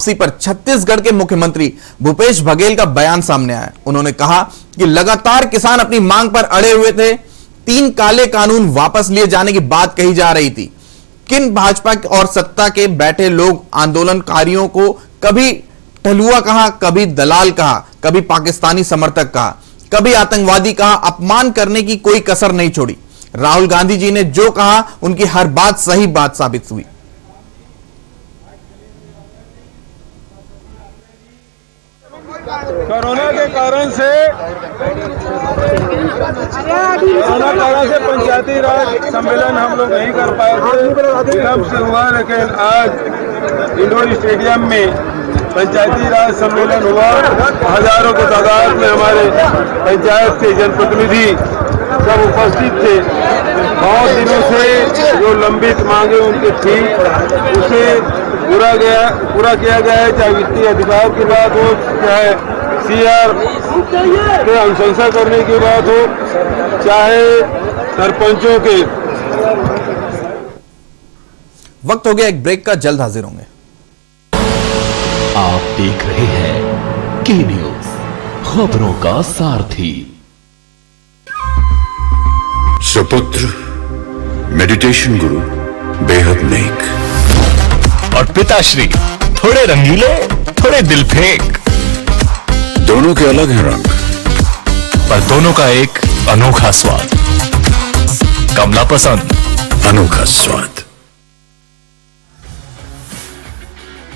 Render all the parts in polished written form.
वापसी पर छत्तीसगढ़ के मुख्यमंत्री भूपेश बघेल का बयान सामने आया। उन्होंने कहा कि लगातार किसान अपनी मांग पर अड़े हुए थे। 3 काले कानून वापस लिए जाने की बात कही जा रही थी। किन भाजपा और सत्ता के बैठे लोग आंदोलनकारियों को कभी टहलुआ कहा, कभी दलाल कहा, कभी पाकिस्तानी समर्थक कहा, कभी आतंकवादी कहा। अपमान करने की कोई कसर नहीं छोड़ी। राहुल गांधी जी ने जो कहा उनकी हर बात सही बात साबित हुई। कोरोना के कारण से पंचायती राज सम्मेलन हम लोग नहीं कर पाए थे। कब से हुआ, लेकिन आज इंडोर स्टेडियम में पंचायती राज सम्मेलन हुआ। हजारों की तादाद में हमारे पंचायत के जनप्रतिनिधि सब उपस्थित थे। बहुत दिनों से जो लंबित मांगे उनके थी, उसे पूरा किया गया है। चाहे वित्तीय अधिकार की बात हो, चाहे सीआर के अनुशंसा करने की बात हो, चाहे सरपंचों के। वक्त हो गया एक ब्रेक का, जल्द हाजिर होंगे। आप देख रहे हैं के न्यूज, खबरों का सारथी। सुपुत्र मेडिटेशन गुरु बेहद नेक और पिताश्री थोड़े रंगीले, थोड़े दिल फेंक। दोनों के अलग हैं रंग, पर दोनों का एक अनोखा स्वाद। कमला पसंद, अनोखा स्वाद।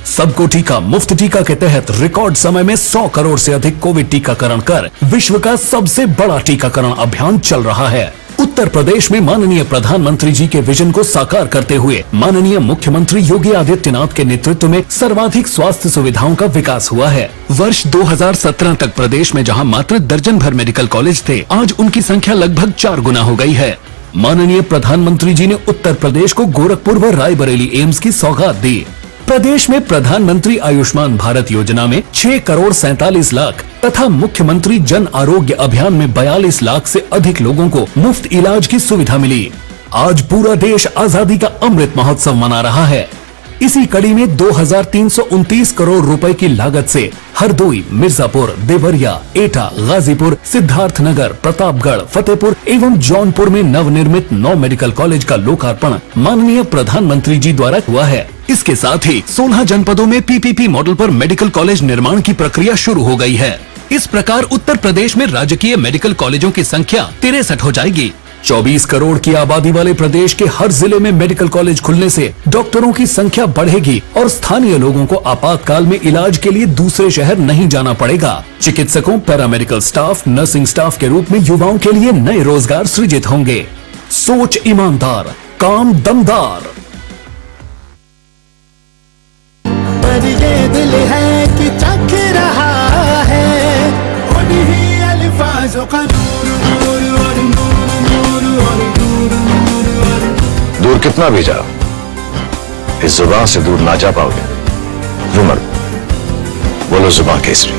सबको टीका मुफ्त टीका के तहत रिकॉर्ड समय में 100 करोड़ से अधिक कोविड टीकाकरण कर विश्व का सबसे बड़ा टीकाकरण अभियान चल रहा है। उत्तर प्रदेश में माननीय प्रधानमंत्री जी के विजन को साकार करते हुए माननीय मुख्यमंत्री योगी आदित्यनाथ के नेतृत्व में सर्वाधिक स्वास्थ्य सुविधाओं का विकास हुआ है। वर्ष 2017 तक प्रदेश में जहां मात्र दर्जन भर मेडिकल कॉलेज थे, आज उनकी संख्या लगभग 4 गुना हो गई है। माननीय प्रधानमंत्री जी ने उत्तर प्रदेश को गोरखपुर व रायबरेली एम्स की सौगात दी। प्रदेश में प्रधानमंत्री आयुष्मान भारत योजना में 6 करोड़ 47 लाख तथा मुख्यमंत्री जन आरोग्य अभियान में 42 लाख से अधिक लोगों को मुफ्त इलाज की सुविधा मिली। आज पूरा देश आजादी का अमृत महोत्सव मना रहा है। इसी कड़ी में 2329 करोड़ रुपए की लागत से हरदोई, मिर्जापुर, देवरिया, एटा, गाजीपुर, सिद्धार्थनगर, प्रतापगढ़, फतेहपुर एवं जौनपुर में नवनिर्मित 9 मेडिकल कॉलेज का लोकार्पण माननीय प्रधानमंत्री जी द्वारा हुआ है। इसके साथ ही 16 जनपदों में पीपीपी मॉडल पर मेडिकल कॉलेज निर्माण की प्रक्रिया शुरू हो गई है। इस प्रकार उत्तर प्रदेश में राजकीय मेडिकल कॉलेजों की संख्या 63 हो जाएगी। 24 करोड़ की आबादी वाले प्रदेश के हर जिले में मेडिकल कॉलेज खुलने से डॉक्टरों की संख्या बढ़ेगी और स्थानीय लोगों को आपातकाल में इलाज के लिए दूसरे शहर नहीं जाना पड़ेगा। चिकित्सकों, पैरामेडिकल स्टाफ, नर्सिंग स्टाफ के रूप में युवाओं के लिए नए रोजगार सृजित होंगे। सोच ईमानदार, काम दमदार। ये दिल है कि चख रहा है उन्हीं अल्फाजों का दूर कितना भी जाओ, इस जुबान से दूर ना जा पाओगे। रुमर बोलो जुबान केसरी।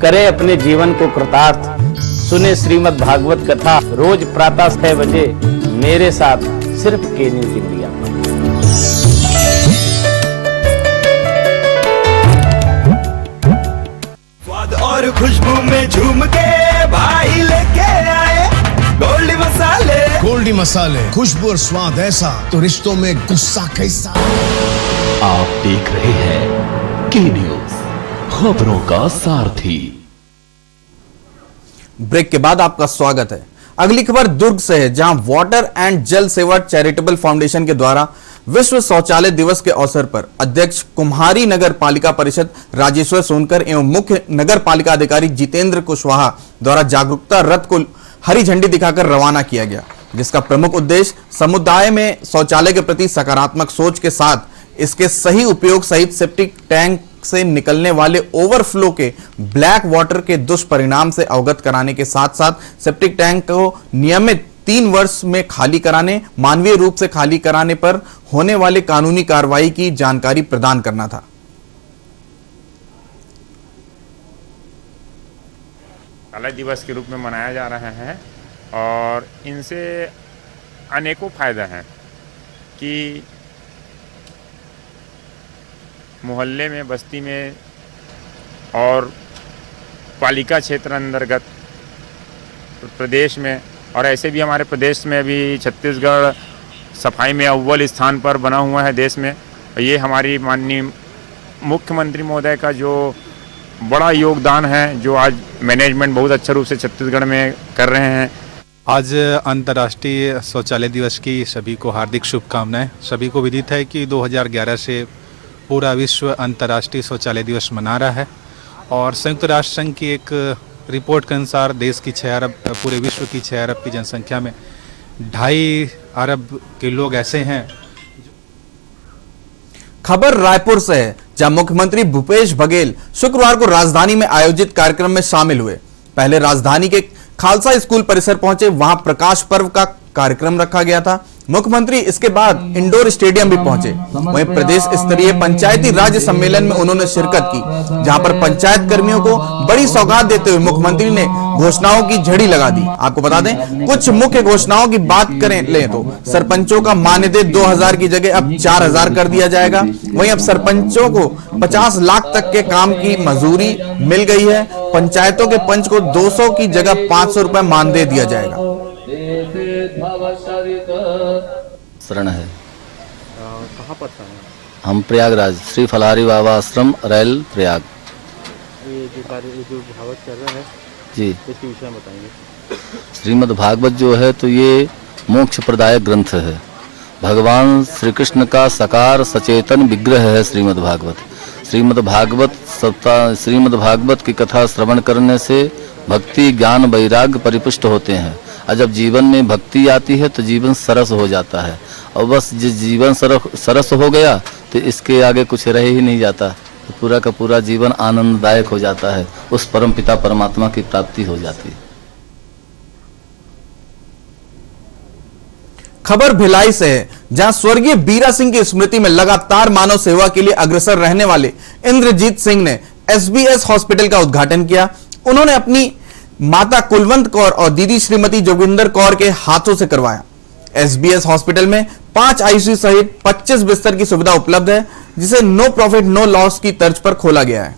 करे अपने जीवन को कृतार्थ, सुने श्रीमद् भागवत कथा रोज प्रातः 6 बजे मेरे साथ सिर्फ के न्यूज इंडिया। स्वाद और खुशबू में झूम के भाई लेके आए गोल्डी मसाले। गोल्डी मसाले, खुशबू और स्वाद ऐसा तो रिश्तों में गुस्सा कैसा। आप देख रहे हैं के न्यूज, खबरों का सारथी। ब्रेक के बाद आपका स्वागत है। अगली खबर दुर्ग से है, जहां वाटर एंड जल सेवा चैरिटेबल फाउंडेशन के द्वारा विश्व शौचालय दिवस के अवसर पर अध्यक्ष कुम्हारी नगर पालिका परिषद राजेश्वर सोनकर एवं मुख्य नगर पालिका अधिकारी जितेंद्र कुशवाहा द्वारा जागरूकता रथ को हरी झंडी दिखाकर रवाना किया गया, जिसका प्रमुख उद्देश्य समुदाय में शौचालय के प्रति सकारात्मक सोच के साथ इसके सही उपयोग सहित सेप्टिक टैंक से निकलने वाले ओवरफ्लो के ब्लैक वाटर के दुष्परिणाम से अवगत कराने के साथ साथ सेप्टिक टैंक को नियमित 3 वर्ष में खाली कराने, मानवीय रूप से खाली कराने पर होने वाले कानूनी कार्रवाई की जानकारी प्रदान करना था। शौचालय दिवस के रूप में मनाया जा रहा है और इनसे अनेकों फायदे हैं कि मोहल्ले में, बस्ती में और पालिका क्षेत्र अंतर्गत प्रदेश में, और ऐसे भी हमारे प्रदेश में अभी छत्तीसगढ़ सफाई में अव्वल स्थान पर बना हुआ है देश में। ये हमारी माननीय मुख्यमंत्री महोदय का जो बड़ा योगदान है, जो आज मैनेजमेंट बहुत अच्छा रूप से छत्तीसगढ़ में कर रहे हैं। आज अंतर्राष्ट्रीय शौचालय दिवस की सभी को हार्दिक शुभकामनाएं। सभी को विदित है कि 2011 से पूरा विश्व अंतर्राष्ट्रीय शौचालय दिवस मना रहा है और संयुक्त राष्ट्र संघ की एक रिपोर्ट के अनुसार देश की 6 अरब, पूरे विश्व की 6 अरब की जनसंख्या में 2.5 अरब के लोग ऐसे हैं। खबर रायपुर से है, जहां मुख्यमंत्री भूपेश बघेल शुक्रवार को राजधानी में आयोजित कार्यक्रम में शामिल हुए। पहले राजधानी के खालसा स्कूल परिसर पहुंचे, वहां प्रकाश पर्व का कार्यक्रम रखा गया था। मुख्यमंत्री इसके बाद इंडोर स्टेडियम भी पहुंचे। वहीं प्रदेश स्तरीय पंचायती राज सम्मेलन में उन्होंने शिरकत की, जहां पर पंचायत कर्मियों को बड़ी सौगात देते हुए मुख्यमंत्री ने घोषणाओं की झड़ी लगा दी। आपको बता दें, कुछ मुख्य घोषणाओं की बात करें ले तो सरपंचों का मानदेय 2000 की जगह अब 4000 कर दिया जाएगा। वहीं अब सरपंचों को 50 लाख तक के काम की मजूरी मिल गई है। पंचायतों के पंच को 200 की जगह 500 रुपए मानदेय दिया जाएगा। शरण है। कहाँ पर हम प्रयागराज श्री फलाहारी बाबा आश्रम रैल प्रयाग। ये जो भागवत चल रहा है जी, इसके विषय में बताएंगे। श्रीमद् भागवत जो है तो ये मोक्ष प्रदायक ग्रंथ है। भगवान श्री कृष्ण का साकार सचेतन विग्रह है श्रीमद् भागवत। श्रीमद् भागवत की कथा श्रवण करने से भक्ति, ज्ञान, वैराग्य परिपुष्ट होते हैं और जब जीवन में भक्ति आती है तो जीवन सरस हो जाता है। और बस जिस जीवन सरस हो गया तो इसके आगे कुछ रह ही नहीं जाता, तो पूरा का पूरा जीवन आनंददायक हो जाता है। उस परम पिता परमात्मा की प्राप्ति हो जाती है। खबर भिलाई से है, जहां स्वर्गीय बीरा सिंह की स्मृति में लगातार मानव सेवा के लिए अग्रसर रहने वाले इंद्रजीत सिंह ने SBS हॉस्पिटल का उद्घाटन किया। उन्होंने अपनी माता कुलवंत कौर और दीदी श्रीमती जोगिंदर कौर के हाथों से करवाया। SBS हॉस्पिटल में 5 ICU सहित 25 बिस्तर की सुविधा उपलब्ध है, जिसे नो प्रॉफिट नो लॉस की तर्ज पर खोला गया है।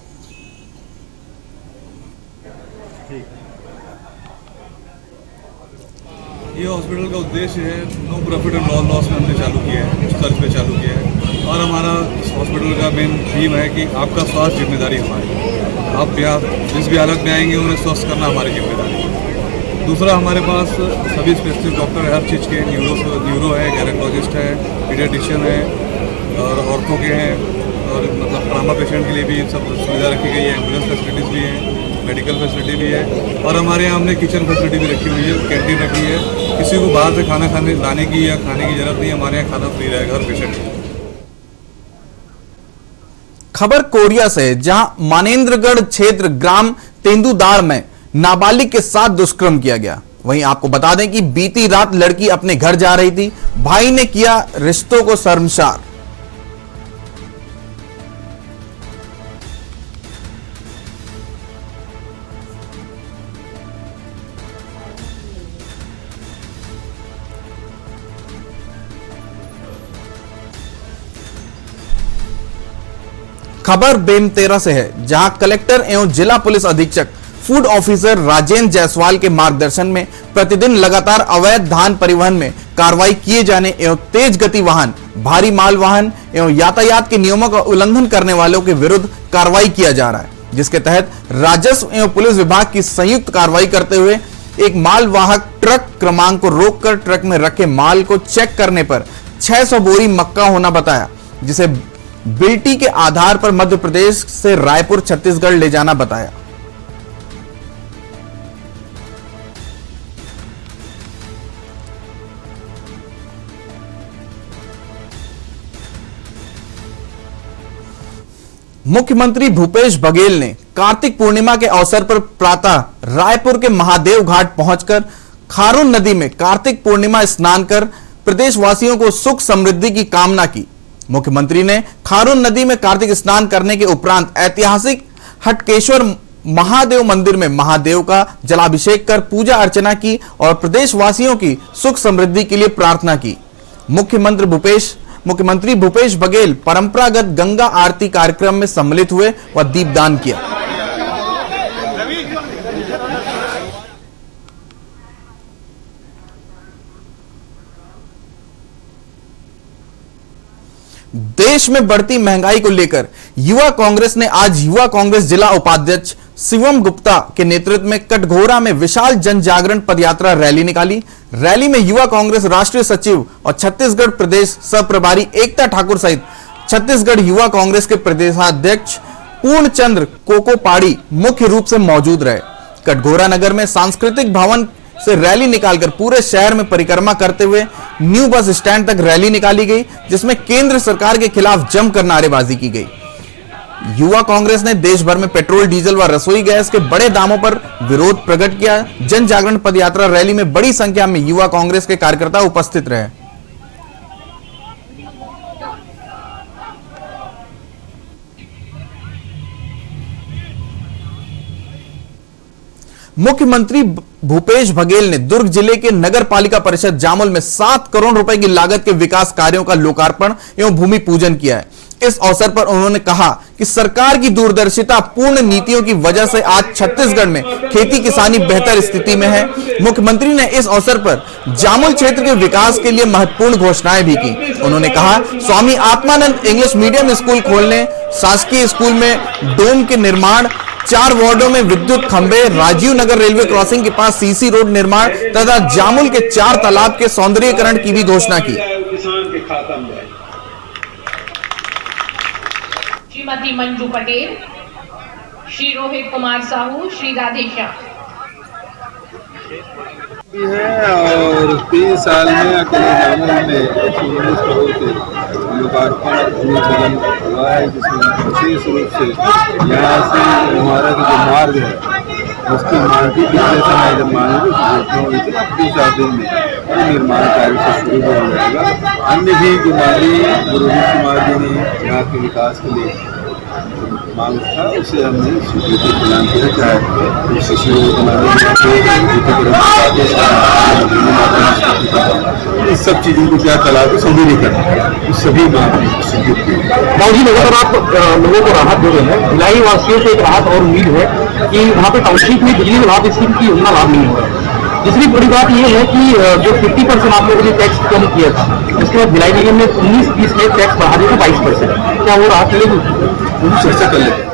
ये हॉस्पिटल का उद्देश्य है नो प्रॉफिट और नो लॉस में हमने चालू किया है, उस तर्ज पे चालू किया है। और हमारा इस हॉस्पिटल का मेन थीम है कि आपका स्वास्थ्य जिम्मेदारी हमारी। आप जिस भी हालत में आएंगे उन्हें स्वस्थ करना हमारी जिम्मेदारी है। दूसरा, हमारे पास सभी स्पेशलिस्ट डॉक्टर है हर चीज़ के। न्यूरो है, गैनेकोलॉजिस्ट है, पीडियाट्रिशियन है और ऑर्थो के हैं, और मतलब ट्रामा पेशेंट के लिए भी सब सुविधा रखी गई है। एम्बुलेंस फैसिलिटीज़ भी हैं, मेडिकल फैसिलिटी भी है, और हमारे यहाँ हमने किचन फैसिलिटी भी रखी हुई है, कैंटीन रखी है। किसी को बाहर से खाना लाने की या खाने की जरूरत नहीं, हमारे यहाँ खाना फ्री रहेगा हर पेशेंट को। खबर कोरिया से, जहां मानेंद्रगढ़ क्षेत्र ग्राम तेंदुदार में नाबालिग के साथ दुष्कर्म किया गया। वहीं आपको बता दें कि बीती रात लड़की अपने घर जा रही थी, भाई ने किया रिश्तों को शर्मसार। खबर बेमतेरा से है, जहां कलेक्टर एवं जिला पुलिस अधीक्षक फूड ऑफिसर राजेंद्र जायसवाल के मार्गदर्शन में प्रतिदिन लगातार अवैध धान परिवहन में कार्रवाई किए जाने एवं तेज गति वाहन, भारी माल वाहन एवं यातायात के नियमों का उल्लंघन करने वालों के विरुद्ध कार्रवाई किया जा रहा है, जिसके तहत राजस्व एवं पुलिस विभाग की संयुक्त कार्रवाई करते हुए एक मालवाहक ट्रक क्रमांक को रोककर ट्रक में रखे माल को चेक करने पर 600 बोरी मक्का होना बताया, जिसे बिल्टी के आधार पर मध्य प्रदेश से रायपुर छत्तीसगढ़ ले जाना बताया। मुख्यमंत्री भूपेश बघेल ने कार्तिक पूर्णिमा के अवसर पर प्रातः रायपुर के महादेव घाट पहुंचकर खारून नदी में कार्तिक पूर्णिमा स्नान कर प्रदेशवासियों को सुख समृद्धि की कामना की। मुख्यमंत्री ने खारून नदी में कार्तिक स्नान करने के उपरांत ऐतिहासिक हटकेश्वर महादेव मंदिर में महादेव का जलाभिषेक कर पूजा अर्चना की और प्रदेशवासियों की सुख समृद्धि के लिए प्रार्थना की। मुख्यमंत्री भूपेश मुख्यमंत्री भूपेश बघेल परंपरागत गंगा आरती कार्यक्रम में सम्मिलित हुए व दीपदान किया। देश में बढ़ती महंगाई को लेकर युवा कांग्रेस ने आज युवा कांग्रेस जिला उपाध्यक्ष शिवम गुप्ता के नेतृत्व में कटघोरा में विशाल जन जागरण पदयात्रा रैली निकाली। रैली में युवा कांग्रेस राष्ट्रीय सचिव और छत्तीसगढ़ प्रदेश सह प्रभारी एकता ठाकुर सहित छत्तीसगढ़ युवा कांग्रेस के प्रदेशाध्यक्ष पूर्णचंद्र कोकोपाड़ी मुख्य रूप से मौजूद रहे। कटघोरा नगर में सांस्कृतिक भवन से रैली निकालकर पूरे शहर में परिक्रमा करते हुए न्यू बस स्टैंड तक रैली निकाली गई, जिसमें केंद्र सरकार के खिलाफ जमकर नारेबाजी की गई। युवा कांग्रेस ने देश भर में पेट्रोल, डीजल व रसोई गैस के बड़े दामों पर विरोध प्रकट किया। जन जागरण पदयात्रा रैली में बड़ी संख्या में युवा कांग्रेस के कार्यकर्ता उपस्थित रहे। मुख्यमंत्री भूपेश बघेल ने दुर्ग जिले के नगर पालिका परिषद जामुल में 7 करोड़ रुपए की लागत के विकास कार्यों का लोकार्पण एवं भूमि पूजन किया है। इस अवसर पर उन्होंने कहा कि सरकार की दूरदर्शिता पूर्ण नीतियों की वजह से आज छत्तीसगढ़ में खेती किसानी बेहतर स्थिति में है। मुख्यमंत्री ने इस अवसर पर जामुल क्षेत्र के विकास के लिए महत्वपूर्ण घोषणाएं भी की। उन्होंने कहा, Swami Atmanand English medium school खोलने, शासकीय स्कूल में डोम के निर्माण, 4 वार्डों में विद्युत खंभे, राजीव नगर रेलवे क्रॉसिंग के पास सीसी रोड निर्माण तथा जामुल के 4 तालाब के सौंदर्यीकरण की भी घोषणा की। श्रीमती मंजू पटेल, श्री रोहित कुमार साहू, श्री राधेश्याम भी है और 3 साल में अकेले जामुल में 19 करोड़ के लोकार्पण भूमि पूजन हुआ है, जिसमें विशेष रूप से यहाँ से हमारा जो मार्ग है उसकी मार्गी पिछले समय जब मार्ग घटना हुई थी, 2-4 दिन में निर्माण कार्य से शुरू हो जाएगा। अन्य भी जो माननीय गुरु कुमार जी ने यहाँ के विकास के लिए मांग था, उसे हमने स्वीकृति प्रदान किया। चाहे शिशु इस सब चीजों को क्या तालाब को सौंदर्यीकरण सभी अगर आप लोगों को राहत दे रहे हैं, भिलाई वासियों को एक राहत और उम्मीद है कि वहाँ पे टाउनशिप में बिजली विभाग स्कीम की योजना लाभ नहीं हो रहा है। दूसरी बड़ी बात यह है कि जो 50% आप लोगों ने टैक्स कम किया था, उसके बाद भिलाई निगम ने 19-20 में टैक्स बढ़ा दिया था 22%। क्या वो राहत मिलेगी? चर्चा कर लेते हैं।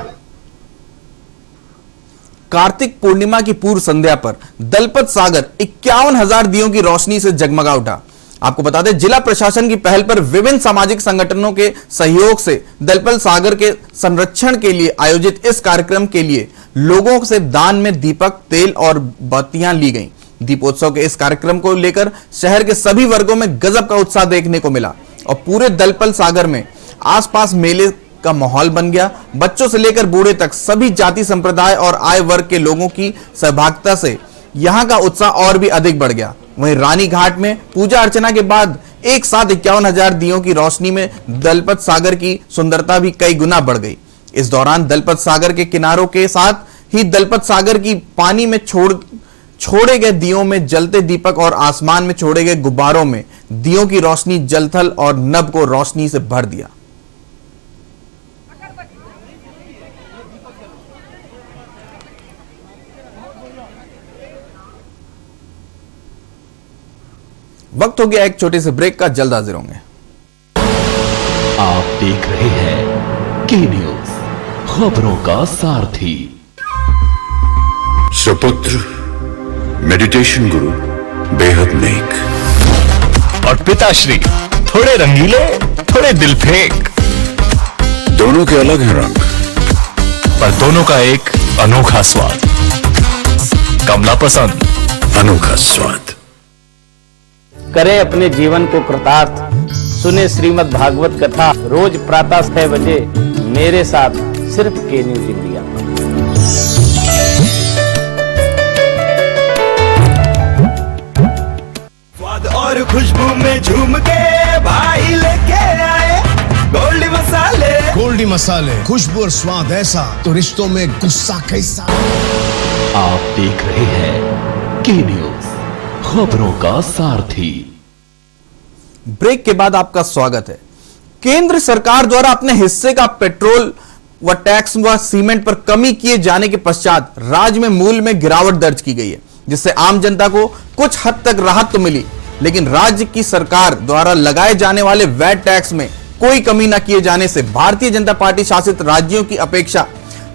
कार्तिक पूर्णिमा की पूर्व संध्या पर दलपत सागर 51,000 दियों की रोशनी से जगमगा उठा। आपको बता दें, जिला प्रशासन की पहल पर विभिन्न सामाजिक संगठनों के सहयोग से दलपत सागर के संरक्षण के लिए आयोजित इस कार्यक्रम के लिए लोगों से दान में दीपक, तेल और बत्तियां ली गईं। दीपोत्सव के इस कार्यक्रम को लेकर शहर के सभी वर्गों में गजब का उत्साह देखने को मिला और पूरे दलपत सागर में आसपास मेले का माहौल बन गया। बच्चों से लेकर बूढ़े तक सभी जाति संप्रदाय और आय वर्ग के लोगों की सहभागिता से यहां का उत्साह और भी अधिक बढ़ गया। वहीं रानी घाट में पूजा अर्चना के बाद एक साथ 51,000 दियों की रोशनी में दलपत सागर की सुंदरता भी कई गुना बढ़ गई। इस दौरान दलपत सागर के किनारों के साथ ही दलपत सागर की पानी में छोड़े गए दियों में जलते दीपक और आसमान में छोड़े गए गुब्बारों में दियों की रोशनी जलथल और नभ को रोशनी से भर दिया। वक्त हो गया एक छोटे से ब्रेक का, जल्द हाजिर होंगे। आप देख रहे हैं के न्यूज, खबरों का सारथी। सुपुत्र मेडिटेशन गुरु बेहद नेक और पिताश्री थोड़े रंगीले, थोड़े दिल फेंक। दोनों के अलग हैं रंग, पर दोनों का एक अनोखा स्वाद। कमला पसंद, अनोखा स्वाद। करें अपने जीवन को कृतार्थ, सुने श्रीमद् भागवत कथा रोज प्रातः 6 बजे मेरे साथ सिर्फ के न्यूज इंडिया पर। स्वाद और खुशबू में झूम के भाई लेके आए गोल्डी मसाले। गोल्डी मसाले, खुशबू और स्वाद ऐसा तो रिश्तों में गुस्सा कैसा। आप देख रहे हैं के न्यूज, खबरों का सारथी। ब्रेक के बाद आपका स्वागत है। केंद्र सरकार द्वारा अपने हिस्से का पेट्रोल व टैक्स व सीमेंट पर कमी किए जाने के पश्चात राज्य में मूल्य में गिरावट दर्ज की गई है, जिससे आम जनता को कुछ हद तक राहत तो मिली, लेकिन राज्य की सरकार द्वारा लगाए जाने वाले वैट टैक्स में कोई कमी न किए जाने से भारतीय जनता पार्टी शासित राज्यों की अपेक्षा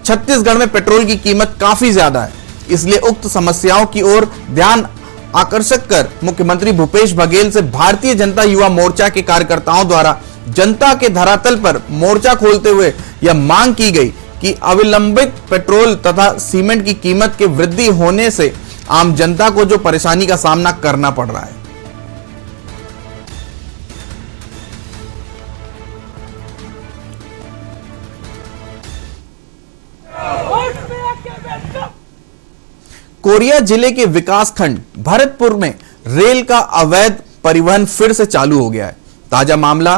छत्तीसगढ़ में पेट्रोल की कीमत काफी ज्यादा है। इसलिए उक्त समस्याओं की ओर ध्यान आकर्षक कर मुख्यमंत्री भूपेश बघेल से भारतीय जनता युवा मोर्चा के कार्यकर्ताओं द्वारा जनता के धरातल पर मोर्चा खोलते हुए यह मांग की गई कि अविलंबित पेट्रोल तथा सीमेंट की कीमत के वृद्धि होने से आम जनता को जो परेशानी का सामना करना पड़ रहा है। कोरिया जिले के विकासखंड भरतपुर में रेल का अवैध परिवहन फिर से चालू हो गया है। ताजा मामला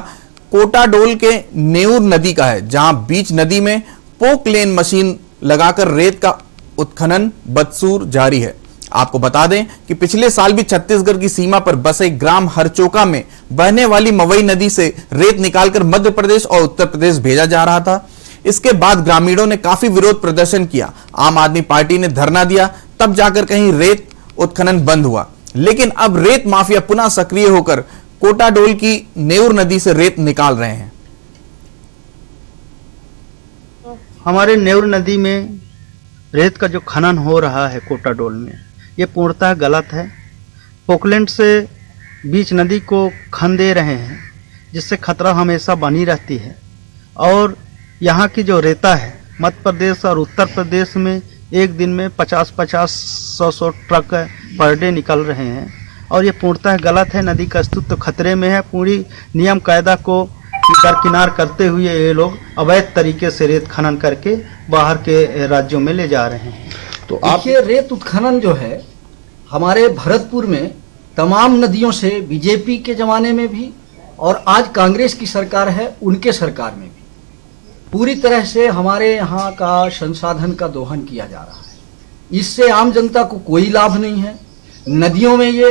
कोटाडोल के नेऊर नदी का है, जहां बीच नदी में पोक लेन मशीन लगाकर रेत का उत्खनन बदसूर जारी है। आपको बता दें कि पिछले साल भी छत्तीसगढ़ की सीमा पर बसे ग्राम हरचोका में बहने वाली मवई नदी से रेत निकालकर मध्य प्रदेश और उत्तर प्रदेश भेजा जा रहा था। इसके बाद ग्रामीणों ने काफी विरोध प्रदर्शन किया, आम आदमी पार्टी ने धरना दिया, तब जाकर कहीं रेत उत्खनन बंद हुआ। लेकिन अब रेत माफिया पुनः सक्रिय होकर कोटाडोल की नेऊर नदी से रेत निकाल रहे हैं। हमारे नेऊर नदी में रेत का जो खनन हो रहा है कोटाडोल में, ये पूर्णतः गलत है। पोकलैंड से बीच नदी को खन दे रहे हैं, जिससे खतरा हमेशा बनी रहती है। और यहाँ की जो रेता है मध्य प्रदेश और उत्तर प्रदेश में एक दिन में 50-100 ट्रक पर डे निकल रहे हैं, और ये पूर्णतः गलत है। नदी का अस्तित्व खतरे में है। पूरी नियम कायदा को दरकिनार करते हुए ये लोग अवैध तरीके से रेत खनन करके बाहर के राज्यों में ले जा रहे हैं। तो देखिए, रेत उत्खनन जो है हमारे भरतपुर में तमाम नदियों से बीजेपी के ज़माने में भी और आज कांग्रेस की सरकार है उनके सरकार में भी पूरी तरह से हमारे यहाँ का संसाधन का दोहन किया जा रहा है। इससे आम जनता को कोई लाभ नहीं है। नदियों में ये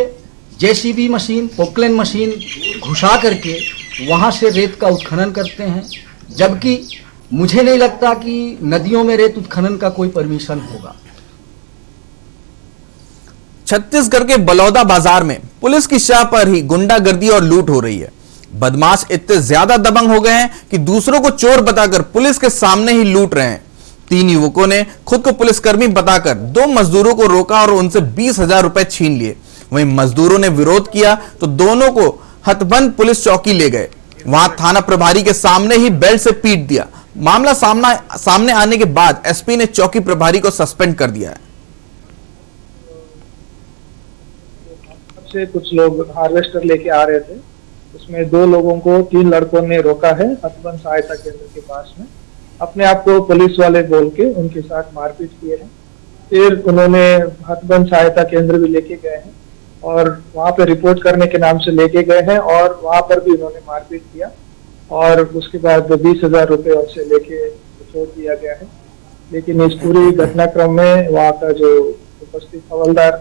जेसीबी मशीन, पोकलेन मशीन घुसा करके वहाँ से रेत का उत्खनन करते हैं, जबकि मुझे नहीं लगता कि नदियों में रेत उत्खनन का कोई परमिशन होगा। छत्तीसगढ़ के बलौदा बाजार में पुलिस की शाह पर ही गुंडागर्दी और लूट हो रही है। बदमाश इतने ज्यादा दबंग हो गए हैं कि दूसरों को चोर बताकर पुलिस के सामने ही लूट रहे हैं। 3 युवकों ने खुद को पुलिसकर्मी बताकर 2 मजदूरों को रोका और उनसे 20,000 रुपए छीन लिए। वहीं मजदूरों ने विरोध किया तो दोनों को हथबंद पुलिस चौकी ले गए। वहां थाना प्रभारी के सामने ही बेल्ट से पीट दिया। मामला सामने आने के बाद एसपी ने चौकी प्रभारी को सस्पेंड कर दिया है। से कुछ लोग हार्वेस्टर लेके आ रहे थे, उसमें 2 लोगों को 3 लड़कों ने रोका है हथबंद सहायता केंद्र के पास में। अपने आप को पुलिस वाले बोल के उनके साथ मारपीट किए हैं। फिर उन्होंने हथबंद सहायता केंद्र भी लेके गए हैं और वहाँ पे रिपोर्ट करने के नाम से लेके गए हैं और वहाँ पर भी उन्होंने मारपीट किया और उसके बाद 20,000 रुपए उनसे लेके छोड़ दिया गया है। लेकिन इस पूरी घटनाक्रम में वहाँ का जो उपस्थित हवलदार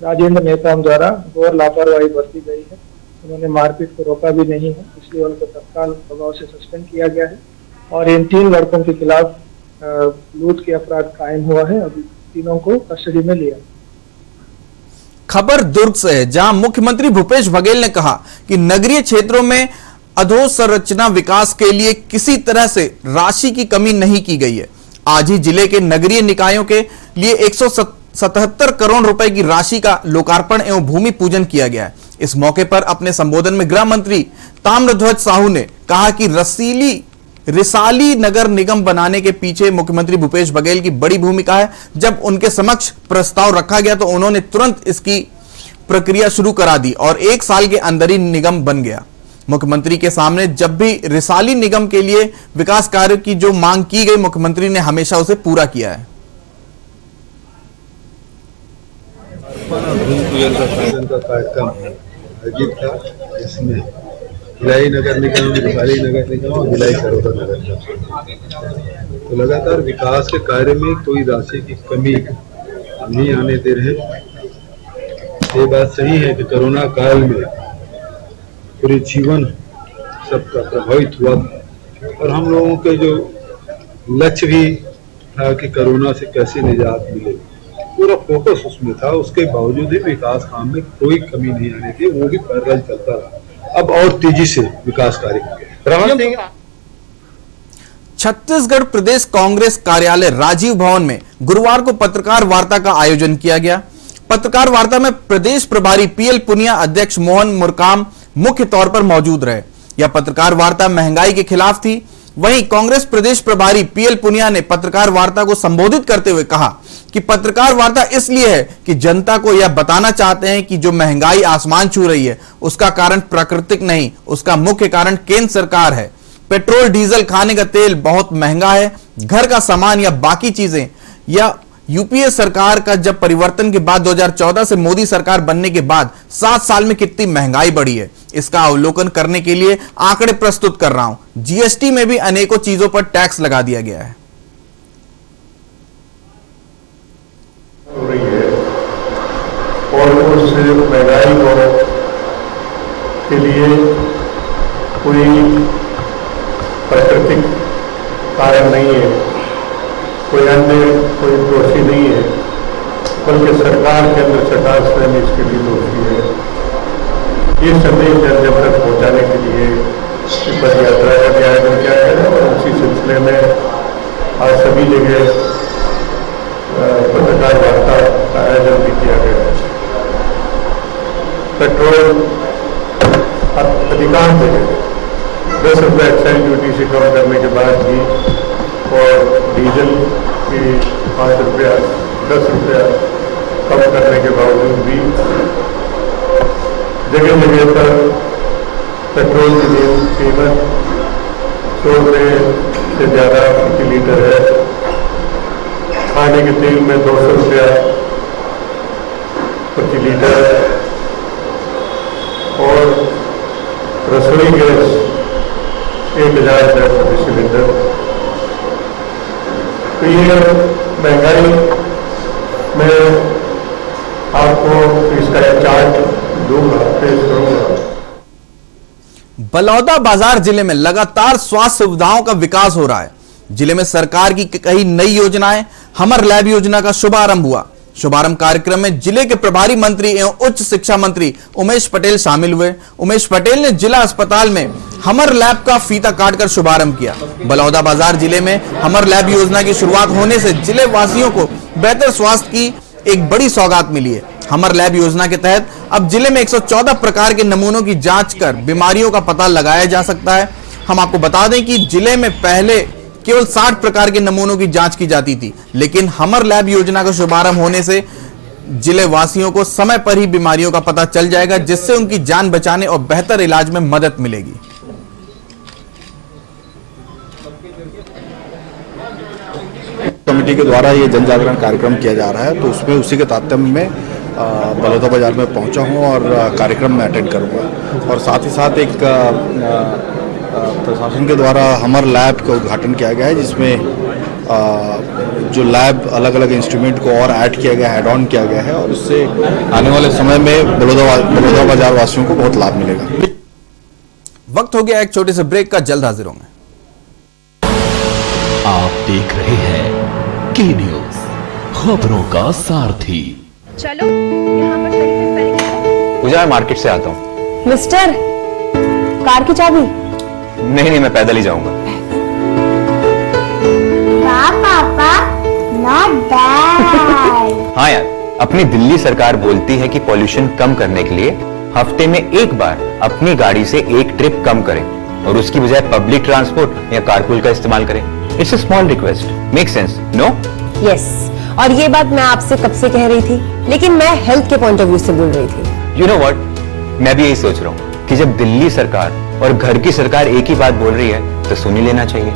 राजेंद्र नेताम द्वारा घोर लापरवाही बरती गई है। उन्होंने मारपीट को रोका भी नहीं है, इसलिए उनको तत्काल प्रभाव से सस्पेंड किया गया है और इन 3 लड़कों के खिलाफ लूट के अपराध कायम हुआ है। अभी तीनों को कस्टडी में लिया। खबर दुर्ग से है, जहां मुख्यमंत्री भूपेश बघेल ने कहा कि नगरीय क्षेत्रों में अधोसंरचना विकास के लिए किसी तरह से राशि की कमी नहीं की गई है। आज ही जिले के नगरीय निकायों के लिए 177 करोड़ रुपए की राशि का लोकार्पण एवं भूमि पूजन किया गया है। इस मौके पर अपने संबोधन में गृह मंत्री ताम्रध्वज साहू ने कहा कि रिसाली नगर निगम बनाने के पीछे मुख्यमंत्री भूपेश बघेल की बड़ी भूमिका है। जब उनके समक्ष प्रस्ताव रखा गया तो उन्होंने तुरंत इसकी प्रक्रिया शुरू करा दी और 1 साल के अंदर ही निगम बन गया। मुख्यमंत्री के सामने जब भी रिसाली निगम के लिए विकास कार्य की जो मांग की गई, मुख्यमंत्री ने हमेशा उसे पूरा किया है। भूमि पूजन का साधन का कार्यक्रम आयोजित था, जिसमें भिलाई नगर निगम, रिसाली नगर निगम और भिलाई सरोवर नगर निगम तो लगातार विकास के कार्य में कोई राशि की कमी नहीं आने दे रहे। ये बात सही है कि कोरोना काल में पूरे जीवन सबका प्रभावित हुआ था और हम लोगों के जो लक्ष्य भी था कि कोरोना से कैसे निजात मिले, पूरा फोकस उसमें था। उसके बावजूद भी विकास काम में कोई कमी नहीं आनी थी, वो भी पैरेलल चलता रहा। अब और तेजी से विकास कार्य। छत्तीसगढ़ प्रदेश कांग्रेस कार्यालय राजीव भवन में गुरुवार को पत्रकार वार्ता का आयोजन किया गया। पत्रकार वार्ता में प्रदेश प्रभारी पीएल पुनिया, अध्यक्ष मोहन मुरकाम मुख्य तौर पर मौजूद रहे। यह पत्रकार वार्ता महंगाई के खिलाफ थी। वहीं कांग्रेस प्रदेश प्रभारी पीएल पुनिया ने पत्रकार वार्ता को संबोधित करते हुए कहा कि पत्रकार वार्ता इसलिए है कि जनता को यह बताना चाहते हैं कि जो महंगाई आसमान छू रही है उसका कारण प्राकृतिक नहीं, उसका मुख्य कारण केंद्र सरकार है। पेट्रोल, डीजल, खाने का तेल बहुत महंगा है। घर का सामान या बाकी चीजें, या यूपीए सरकार का जब परिवर्तन के बाद 2014 से मोदी सरकार बनने के बाद 7 साल में कितनी महंगाई बढ़ी है, इसका अवलोकन करने के लिए आंकड़े प्रस्तुत कर रहा हूं। जीएसटी में भी अनेकों चीजों पर टैक्स लगा दिया गया है। और उस महंगाई के लिए कोई प्राकृतिक कारण नहीं है, कोई अन्य कोई दोषी नहीं है, बल्कि सरकार केंद्र सरकार स्वयं इसके लिए दोषी है। ये संदेश जन जन तक पहुँचाने के लिए पद यात्रा का आयोजन किया गया है और उसी सिलसिले में आज सभी जगह पत्रकार वार्ता का आयोजन भी किया गया है। पेट्रोल अधिकांश जगह 10 रुपये एक्साइज ड्यूटी से कम करने के बाद भी और डीजल की 5 रुपया 10 रुपया कम करने के बावजूद भी जगह जगह पर पेट्रोल की कीमत 100 रुपये से ज़्यादा प्रति लीटर है। खाने के तेल में 200 रुपया प्रति लीटर है और रसोई गैस 1000 रुपये प्रति सिलेंडर। तो ये महंगाई में आपको इसका एक चार्ट दूंगा, पेश करूंगा। बलौदा बाजार जिले में लगातार स्वास्थ्य सुविधाओं का विकास हो रहा है। जिले में सरकार की कई नई योजनाएं, हमर लैब योजना का शुभारंभ हुआ। शुभारंभ कार्यक्रम में जिले के प्रभारी मंत्री एवं उच्च शिक्षा मंत्री उमेश पटेल शामिल हुए। उमेश पटेल ने जिला अस्पताल में हमर लैब का फीता काटकर शुभारंभ किया। बलौदा बाजार जिले में हमर लैब योजना की शुरुआत होने से जिले वासियों को बेहतर स्वास्थ्य की एक बड़ी सौगात मिली है। हमर लैब योजना के तहत अब जिले में 114 प्रकार के नमूनों की जांच कर बीमारियों का पता लगाया जा सकता है। हम आपको बता दें कि जिले में पहले केवल 60 प्रकार के नमूनों की जांच की जाती थी, लेकिन हमर लैब योजना का शुभारंभ होने से जिले वासियों को समय पर ही बीमारियों का पता चल जाएगा, जिससे उनकी जान बचाने और बेहतर इलाज में मदद मिलेगी। कमेटी के द्वारा ये जन जागरण कार्यक्रम किया जा रहा है, तो उसमें उसी के तारतम्य में बलौदा बाजार में पहुंचा हूं और कार्यक्रम में अटेंड करूंगा। और साथ ही साथ एक प्रशासन के द्वारा हमर लैब का उद्घाटन किया गया है, जिसमें जो लैब अलग अलग इंस्ट्रूमेंट को और ऐड किया गया है, ऐड ऑन किया गया है, और इससे आने वाले समय में बलौदा बाजार वासियों को बहुत लाभ मिलेगा। वक्त हो गया एक छोटे से ब्रेक का, जल्द हाजिर होंगे। आप देख रहे हैं के न्यूज, खबरों का सारथी। चलो यहाँ पर पूजा, मैं मार्केट से आता हूँ। मिस्टर, कार की चाबी? नहीं, मैं पैदल ही जाऊंगा। पापा, not bad। हाँ यार, अपनी दिल्ली सरकार बोलती है कि पॉल्यूशन कम करने के लिए हफ्ते में एक बार अपनी गाड़ी से एक ट्रिप कम करें और उसकी बजाय पब्लिक ट्रांसपोर्ट या कारपूल का इस्तेमाल करें। It's a small request, make sense, no? Yes, और ये बात मैं आपसे कब से कह रही थी, लेकिन मैं हेल्थ के पॉइंट ऑफ व्यू से बोल रही थी। यू नो व्हाट, मैं भी यही सोच रहा हूँ कि जब दिल्ली सरकार और घर की सरकार एक ही बात बोल रही है तो सुन ही लेना चाहिए।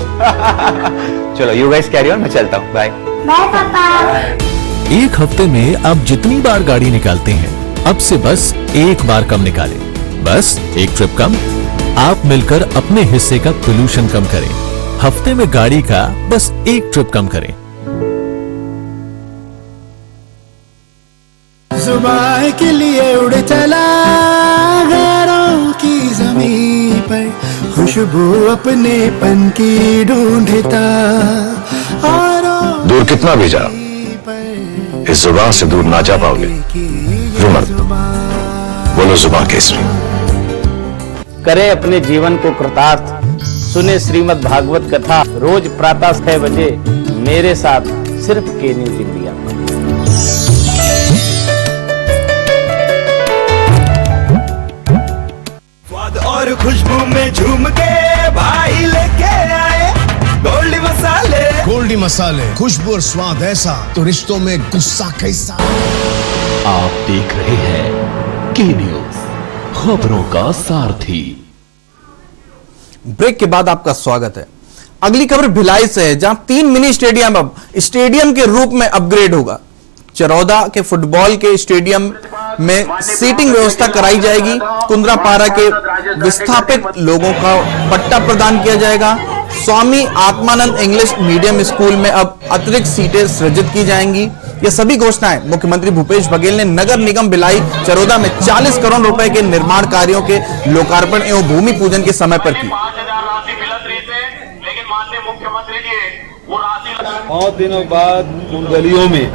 चलो यू गाइस कैरी ऑन, मैं चलता हूँ, बाय। बाय पापा। एक हफ्ते में आप जितनी बार गाड़ी निकालते हैं, अब से बस एक बार कम निकालें। बस एक ट्रिप कम, आप मिलकर अपने हिस्से का पोल्यूशन कम करें। हफ्ते में गाड़ी का बस एक ट्रिप कम करें। सुबह के लिए उड़ चला गैरों की जमीन पर, खुशबू अपने पन की ढूंढता दूर कितना भी जाओ, इस जुबान से दूर ना जा पाओगे। रुमल, बोलो जुबान केसरी। करें अपने जीवन को कृतार्थ, सुने श्रीमद् भागवत कथा रोज प्रातः 6 बजे मेरे साथ सिर्फ के न्यूज इंडिया पर। स्वाद और खुशबू में झूम के भाई लेके आए गोल्डी मसाले। गोल्डी मसाले, खुशबू और स्वाद ऐसा तो रिश्तों में गुस्सा कैसा। आप देख रहे हैं के न्यूज, खबरों का सारथी। ब्रेक के बाद आपका स्वागत है। अगली खबर भिलाई से है, जहां 3 मिनी स्टेडियम अब स्टेडियम के रूप में अपग्रेड होगा। चरौदा के फुटबॉल के स्टेडियम में सीटिंग व्यवस्था कराई जाएगी। कुंद्रापारा के विस्थापित लोगों का पट्टा प्रदान किया जाएगा। Swami Atmanand English medium school में अब अतिरिक्त सीटें सृजित की जाएंगी। ये सभी घोषणाएं मुख्यमंत्री भूपेश बघेल ने नगर निगम भिलाई चरौदा में 40 करोड़ रुपए के निर्माण कार्यों के लोकार्पण एवं भूमि पूजन के समय पर की। 5 दिनों बाद उन गलियों में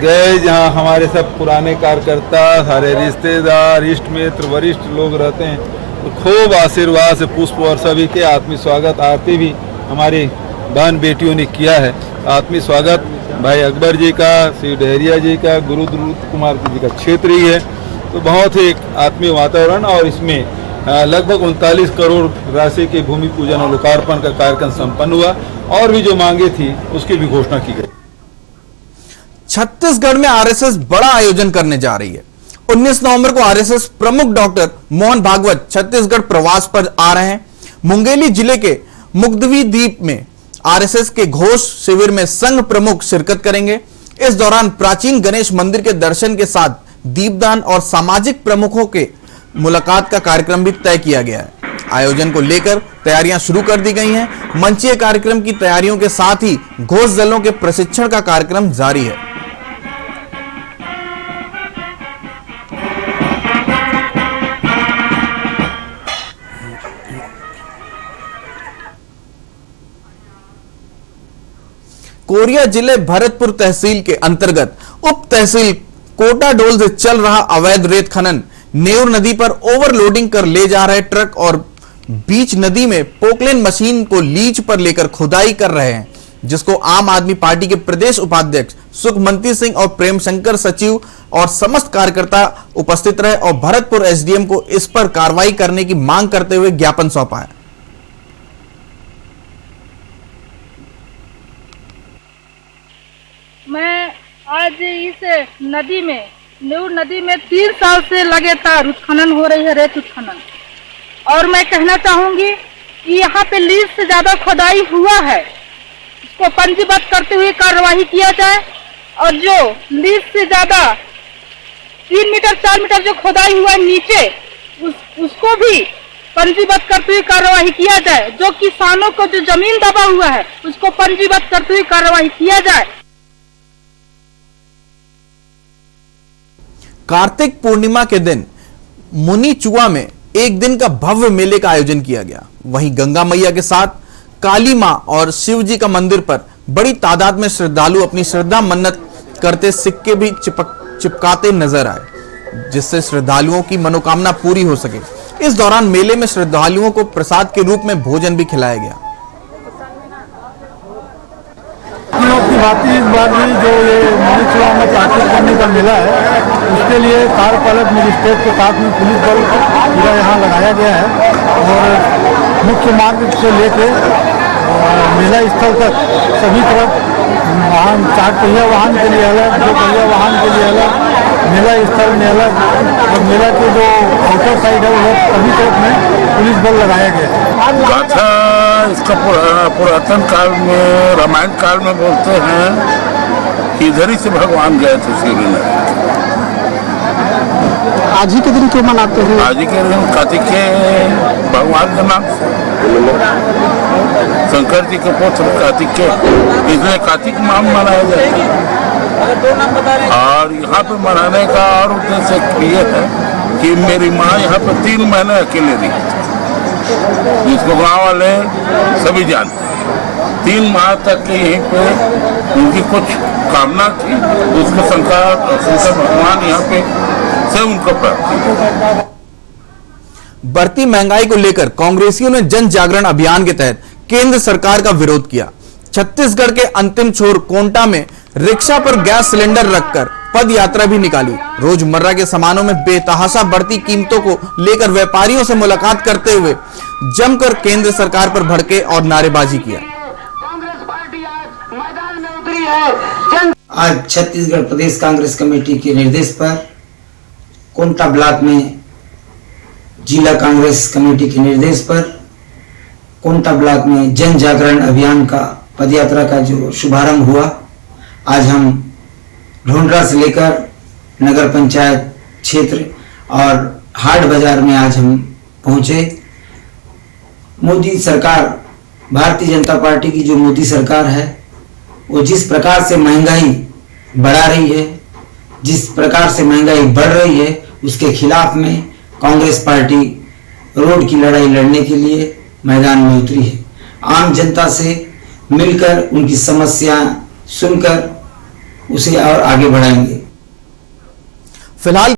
गए जहां हमारे सब पुराने कार्यकर्ता, सारे रिश्तेदार, इष्ट मित्र, वरिष्ठ लोग रहते हैं, तो खूब आशीर्वाद से पुष्प और सभी के आत्मीय स्वागत आरती भी हमारी बहन बेटियों ने किया है। आत्मीय स्वागत भाई अकबर जी का, श्री डहरिया जी का, गुरु द्रुत कुमार जी का क्षेत्र ही है। तो बहुत ही आत्मीय वातावरण, और इसमें लगभग 39 करोड़ राशि के भूमि पूजन और लोकार्पण का कार्यक्रम संपन्न हुआ, और भी जो मांगे थी उसकी भी घोषणा की गई। छत्तीसगढ़ में आरएसएस बड़ा आयोजन करने जा रही है। 19 नवंबर को आरएसएस प्रमुख डॉक्टर मोहन भागवत छत्तीसगढ़ प्रवास पर आ रहे हैं। मुंगेली जिले के मुगदवी द्वीप में आरएसएस के घोष शिविर में संघ प्रमुख शिरकत करेंगे। इस दौरान प्राचीन गणेश मंदिर के दर्शन के साथ दीपदान और सामाजिक प्रमुखों के मुलाकात का कार्यक्रम भी तय किया गया है। आयोजन को लेकर तैयारियां शुरू कर दी गई हैं। मंचीय कार्यक्रम की तैयारियों के साथ ही घोष दलों के प्रशिक्षण का कार्यक्रम जारी है। कोरिया जिले भरतपुर तहसील के अंतर्गत उप तहसील कोटाडोल से चल रहा अवैध रेत खनन नेउर नदी पर ओवरलोडिंग कर ले जा रहे ट्रक और बीच नदी में पोकलेन मशीन को लीज पर लेकर खुदाई कर रहे हैं, जिसको आम आदमी पार्टी के प्रदेश उपाध्यक्ष सुखमंती सिंह और प्रेम शंकर सचिव और समस्त कार्यकर्ता उपस्थित रहे और भरतपुर एसडीएम को इस पर कार्रवाई करने की मांग करते हुए ज्ञापन सौंपा है। मैं आज इस नदी में नेउर नदी में 3 साल से लगातार उत्खनन हो रही है, रेत उत्खनन, और मैं कहना चाहूंगी कि यहाँ पे लीज से ज्यादा खुदाई हुआ है, इसको पंजीबद्ध करते हुए कार्यवाही किया जाए, और जो लीज से ज्यादा 3 मीटर 4 मीटर जो खुदाई हुआ है नीचे उसको भी पंजीबद्ध करते हुए कार्यवाही किया जाए। जो किसानों को जो जमीन दबा हुआ है उसको पंजीबद्ध करते हुए कार्यवाही किया जाए। कार्तिक पूर्णिमा के दिन मुनीचुआ में एक दिन का भव्य मेले का आयोजन किया गया। वहीं गंगा मैया के साथ काली मां और शिव जी का मंदिर पर बड़ी तादाद में श्रद्धालु अपनी श्रद्धा मन्नत करते सिक्के भी चिपकाते नजर आए, जिससे श्रद्धालुओं की मनोकामना पूरी हो सके। इस दौरान मेले में श्रद्धालुओं को प्रसाद के रूप में भोजन भी खिलाया गया। की बात इस बार भी जो ये मुनीचुआ में कार्तिक पूर्णिमा का मेला है, उसके लिए कार्यपालक मजिस्ट्रेट के साथ में पुलिस बल पूरा यहाँ लगाया गया है, और मुख्य मार्ग से लेकर मेला स्थल तक सभी तरफ वाहन, 4 पहिया वाहन के लिए अलग, 2 पहिया वाहन के लिए अलग, मेला स्थल में अलग, और मेला के जो आउटर साइड है उधर सभी तरफ में पुलिस बल लगाया गया है। गाथा इसका पुरातन काल में, रामायण काल में बोलते हैं कि इधर ही से भगवान गए थे श्रीनगर। आज ही के दिन क्यों मनाते हैं? आज ही के दिन कार्तिक के भगवान के नाम से, शंकर जी के पुत्र कार्तिक के, इसलिए कार्तिक माह मनाया जाता है। और यहाँ पे मनाने का और उद्देश्य ये है कि मेरी माँ यहाँ पे 3 महीने अकेले रही, जिसको गांव वाले सभी जानते हैं। 3 माह तक के यहीं पे उनकी कुछ कामना थी, उसके शंकर भगवान यहाँ पे से उनको प्राप्त। बढ़ती महंगाई को लेकर कांग्रेसियों ने जन जागरण अभियान के तहत केंद्र सरकार का विरोध किया। छत्तीसगढ़ के अंतिम छोर कोंटा में रिक्शा पर गैस सिलेंडर रखकर पद यात्रा भी निकाली। रोजमर्रा के सामानों में बेतहाशा बढ़ती कीमतों को लेकर व्यापारियों से मुलाकात करते हुए जमकर केंद्र सरकार पर भड़के और नारेबाजी किया। आज छत्तीसगढ़ प्रदेश कांग्रेस कमेटी के निर्देश पर कोंटा ब्लॉक में जिला कांग्रेस कमेटी के निर्देश पर कोंटा ब्लॉक में जन जागरण अभियान का पदयात्रा का जो शुभारंभ हुआ, आज हम ढोंडरा से लेकर नगर पंचायत क्षेत्र और हाट बाजार में आज हम पहुंचे। मोदी सरकार, भारतीय जनता पार्टी की जो मोदी सरकार है, वो जिस प्रकार से महंगाई बढ़ा रही है, जिस प्रकार से महंगाई बढ़ रही है, उसके खिलाफ में कांग्रेस पार्टी रोड की लड़ाई लड़ने के लिए मैदान में उतरी है। आम जनता से मिलकर उनकी समस्या सुनकर उसे और आगे बढ़ाएंगे। फिलहाल